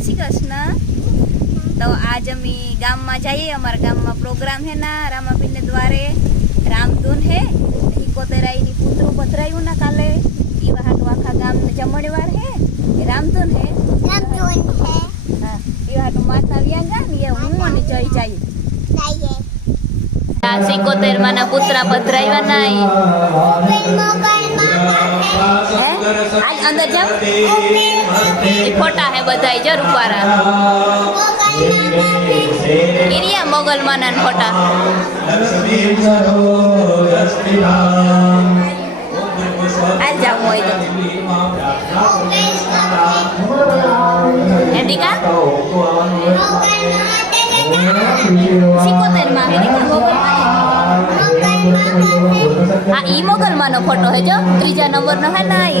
श्री कृष्ण। तो आज अमी गाम में जाइए, हमारे गाम में प्रोग्राम है ना रामापीर ने द्वारे रामधून है। हिकोतेराई नी पुत्रु पधरायु ना काले ई वाहट आखा गाम ने जमणवार है, रामधून है। रामधून है। हां ई वाहट माता व्यांगा ने हूं ने जई जाई जाइए। आ सिकोतेर माना पुत्रा पधरायवा नाई है। आज अंदर जाओ, ये फोटा है बधाई जो रूपारा एरिया मोगल माना फोटा। आज जाओ मोई तो एंडिका सिकोतेर में है मोगल हाँ ई मोगल मानो फोटो है जो 3 नंबर नो है ना।